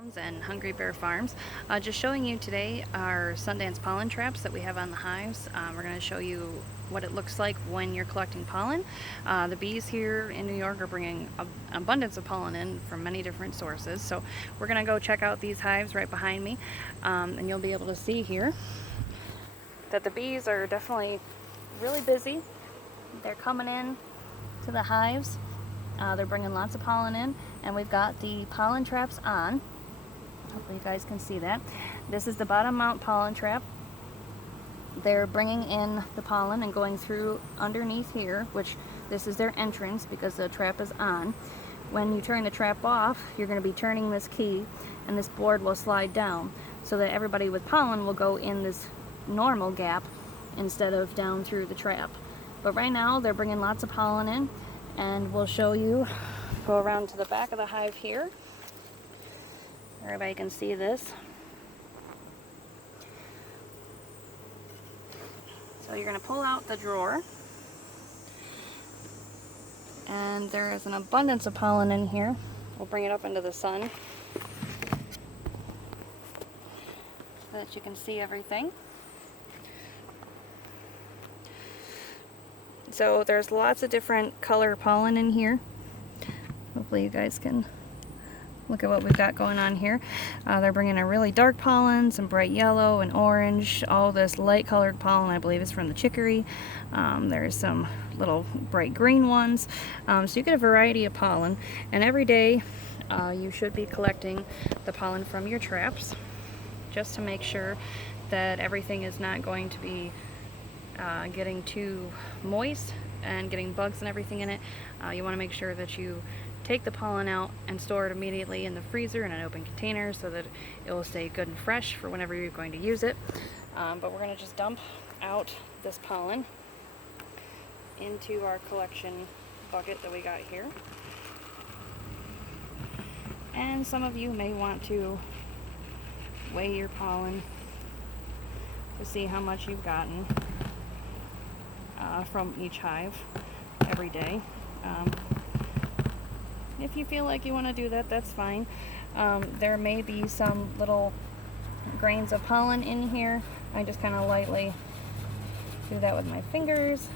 And Hungry Bear Farms. Just showing you today our Sundance pollen traps that we have on the hives. We're going to show you what it looks like when you're collecting pollen. The bees here in New York are bringing an abundance of pollen in from many different sources. So we're going to go check out these hives right behind me, and you'll be able to see here that the bees are definitely really busy. They're coming in to the hives. They're bringing lots of pollen in, and we've got the pollen traps on. Hopefully you guys can see that. This is the bottom mount pollen trap. They're bringing in the pollen and going through underneath here, which this is their entrance because the trap is on. When you turn the trap off, you're going to be turning this key and this board will slide down so that everybody with pollen will go in this normal gap instead of down through the trap. But right now they're bringing lots of pollen in, and we'll show you, go around to the back of the hive here. Everybody can see this. So you're going to pull out the drawer, and there is an abundance of pollen in here. We'll bring it up into the sun so that you can see everything. So there's lots of different color pollen in here. Hopefully you guys can look at what we've got going on here. They're bringing a really dark pollen, some bright yellow and orange. All this light colored pollen, I believe, is from the chicory. There's some little bright green ones. So you get a variety of pollen, and every day you should be collecting the pollen from your traps just to make sure that everything is not going to be getting too moist and getting bugs and everything in it. You want to make sure that you take the pollen out and store it immediately in the freezer in an open container so that it will stay good and fresh for whenever you're going to use it. But we're going to just dump out this pollen into our collection bucket that we got here. And some of you may want to weigh your pollen to see how much you've gotten from each hive every day. If you feel like you want to do that, that's fine. There may be some little grains of pollen in here. I just kind of lightly do that with my fingers,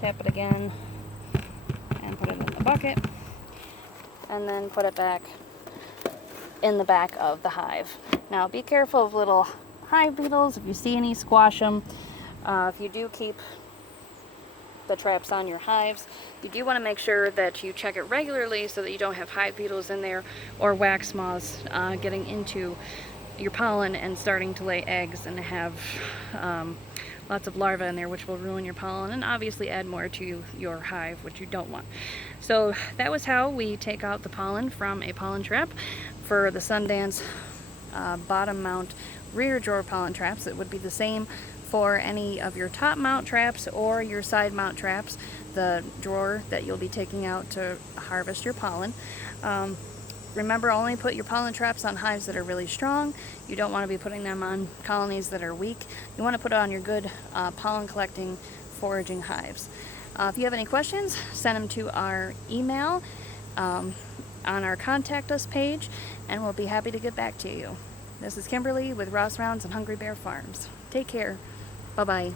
tap it again, and put it in the bucket, and then put it back in the back of the hive. Now be careful of little hive beetles. If you see any, squash them. If you do keep the traps on your hives, you do want to make sure that you check it regularly so that you don't have hive beetles in there or wax moths getting into your pollen and starting to lay eggs and have lots of larvae in there, which will ruin your pollen and obviously add more to your hive, which you don't want. So that was how we take out the pollen from a pollen trap. For the Sundance bottom mount rear drawer pollen traps, it would be the same for any of your top mount traps or your side mount traps, the drawer that you'll be taking out to harvest your pollen. Remember, only put your pollen traps on hives that are really strong. You don't want to be putting them on colonies that are weak. You want to put it on your good pollen collecting foraging hives. If you have any questions, send them to our email on our contact us page, and we'll be happy to get back to you. This is Kimberly with Ross Rounds and Hungry Bear Farms. Take care. Bye-bye.